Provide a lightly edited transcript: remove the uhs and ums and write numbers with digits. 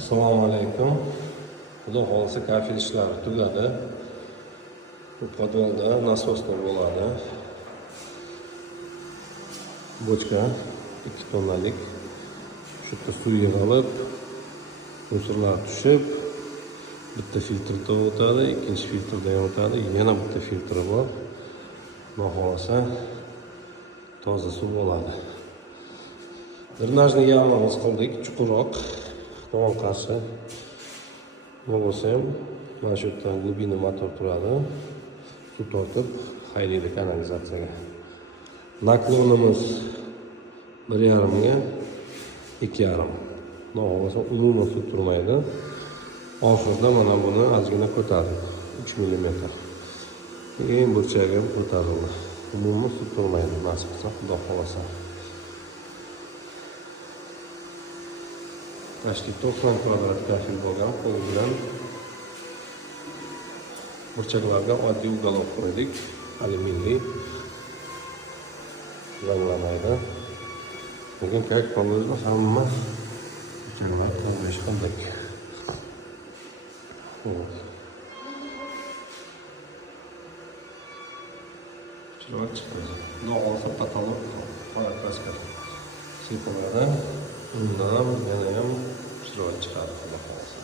Assalomu alaykum. Xudo xohlasa kafel ishlari tugadi. Bu podvalda nasoslar bo'ladi. Bochka 2 tonnalik. Shu yerda suv yig'ilib, musorlar tushib, bitta filtrdan o'tadi, ikkinchi filtrdan o'tadi, yana bitta filtri bor. Xudo xohlasa toza suv bo'ladi. Drenajni yamamiz qildik, chuqurroq. Tomon qarshi nima bo'lsa ham mana shu yerdan glubina motor turadi. Suv tortib haydaydi kanalizatsiyaga. Naklonimiz 1,5 ga 2,5. Xudo xohlasa umuman suv turmaydi. Oxirida mana buni ozgina ko'tardik 3 mm. Keyin burchagi ham ko'tarildi. Umuman suv turmaydi, nasib qilsa Xudo xohlasa. Tashkil 90 kvadrat kafel bo'lgan qo'l bilan burchaklarga oddiy uголок qo'ydik. Alyuminli ranglamaydi. Lekin как положено hamma burchaklar tanlash qildik. Chiroyli chiqadi. Xudo xohlasa patolog qora kraska sepiladi. Undan yana ham chiroyli chiqadi Xudo xohlasa.